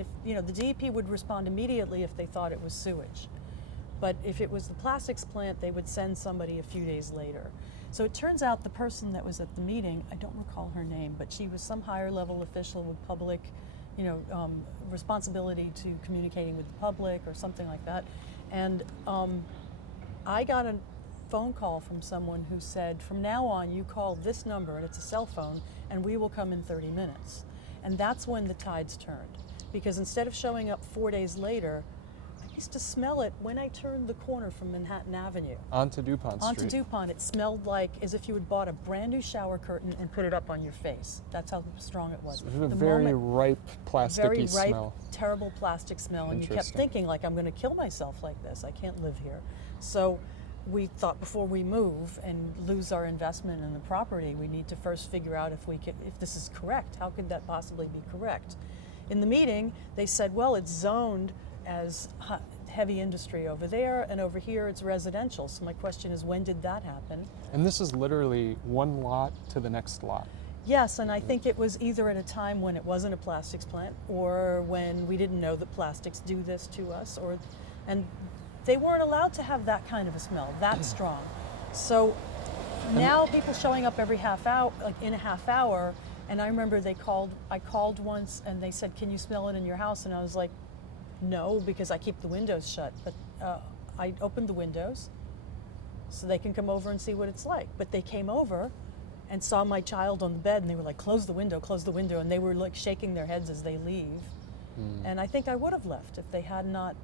if, the DEP would respond immediately if they thought it was sewage. But if it was the plastics plant, they would send somebody a few days later. So it turns out the person that was at the meeting, I don't recall her name, but she was some higher level official with public, responsibility to communicating with the public or something like that. And I got a phone call from someone who said, from now on you call this number, and it's a cell phone, and we will come in 30 minutes. And that's when the tides turned. Because instead of showing up 4 days later, I used to smell it when I turned the corner from Manhattan Avenue. Onto DuPont Street. Onto DuPont. It smelled like as if you had bought a brand new shower curtain and put it up on your face. That's how strong it was. It was a very ripe, plasticky smell. Very ripe, terrible plastic smell. And you kept thinking, like, I'm going to kill myself like this. I can't live here. So we thought before we move and lose our investment in the property, we need to first figure out if this is correct. How could that possibly be correct? In the meeting, they said, well, it's zoned as heavy industry over there, and over here it's residential. So my question is, when did that happen? And this is literally one lot to the next lot. Yes, and I think it was either at a time when it wasn't a plastics plant, or when we didn't know that plastics do this to us, and they weren't allowed to have that kind of a smell, that strong. So now people showing up every half hour, like in a half hour, and I remember I called once and they said, can you smell it in your house? And I was like, no, because I keep the windows shut. But I opened the windows so they can come over and see what it's like. But they came over and saw my child on the bed, and they were like, close the window, and they were like shaking their heads as they leave. And I think I would have left if they had not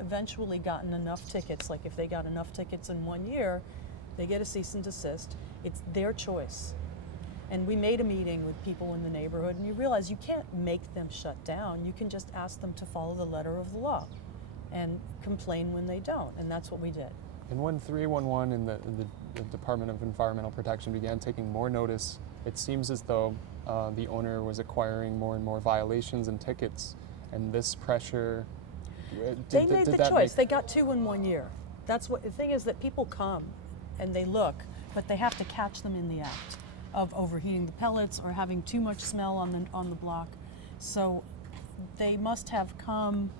eventually gotten enough tickets. Like if they got enough tickets in 1 year, they get a cease and desist. It's their choice. And we made a meeting with people in the neighborhood, and you realize you can't make them shut down. You can just ask them to follow the letter of the law and complain when they don't, and that's what we did. And when 311 and the Department of Environmental Protection began taking more notice, it seems as though the owner was acquiring more and more violations and tickets, and this pressure... They made the choice. They got 2 in 1 year. That's what the thing is, that people come and they look, but they have to catch them in the act of overheating the pellets or having too much smell on the block. So they must have come.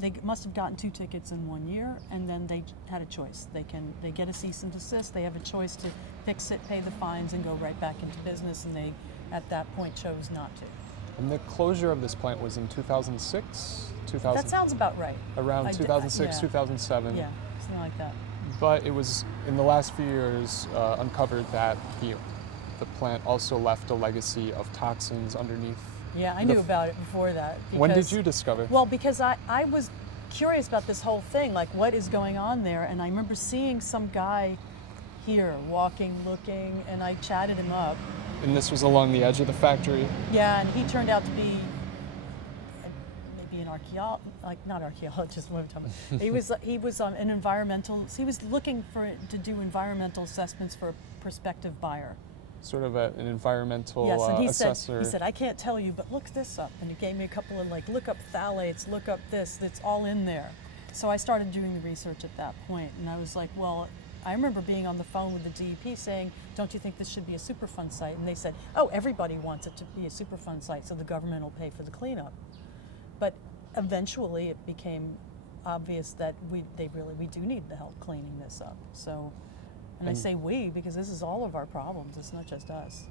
They must have gotten 2 tickets in 1 year, and then they had a choice. They get a cease and desist. They have a choice to fix it, pay the fines, and go right back into business. And they, at that point, chose not to. And the closure of this plant was in 2006. That sounds about right. Around 2006, yeah. 2007. Yeah, something like that. But it was in the last few years uncovered that the plant also left a legacy of toxins underneath. Yeah, I knew about it before that. When did you discover? Well, because I was curious about this whole thing, like what is going on there, and I remember seeing some guy here walking, looking, and I chatted him up. And this was along the edge of the factory? Yeah, and he turned out to be maybe an not archaeologist, what am I talking about? He was an environmental, he was looking to do environmental assessments for a prospective buyer. Sort of an environmental yes, and assessor. He said, I can't tell you, but look this up. And he gave me a couple of, look up phthalates, look up this, it's all in there. So I started doing the research at that point, and I was like, well, I remember being on the phone with the DEP saying, don't you think this should be a Superfund site? And they said, oh, everybody wants it to be a Superfund site, so the government will pay for the cleanup. But eventually it became obvious that we do need the help cleaning this up. So, and I say we because this is all of our problems, it's not just us.